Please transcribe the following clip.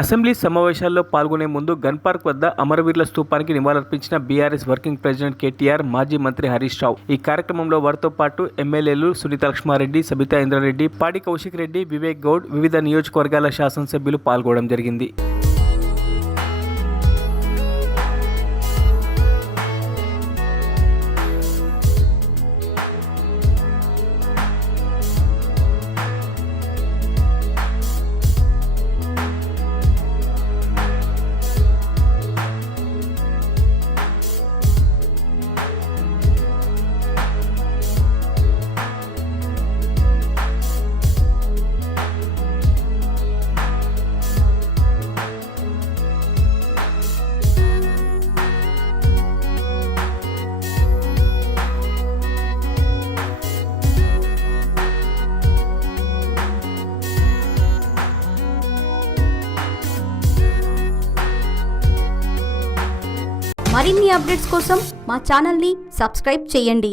అసెంబ్లీ సమావేశాల్లో పాల్గొనే ముందు గన్ పార్క్ వద్ద అమరవీరుల స్తూపానికి నివాళులర్పించిన బీఆర్ఎస్ వర్కింగ్ ప్రెసిడెంట్ కేటీఆర్, మాజీ మంత్రి హరీష్ రావు. ఈ కార్యక్రమంలో వారితో పాటు ఎమ్మెల్యేలు సునీత లక్ష్మారెడ్డి, సబితా ఇంద్రారెడ్డి, పాడి కౌశిక్ రెడ్డి, వివేక్ గౌడ్, వివిధ నియోజకవర్గాల శాసనసభ్యులు పాల్గొనడం జరిగింది. మరిన్ని అప్డేట్స్ కోసం మా ఛానల్ని సబ్స్క్రైబ్ చేయండి.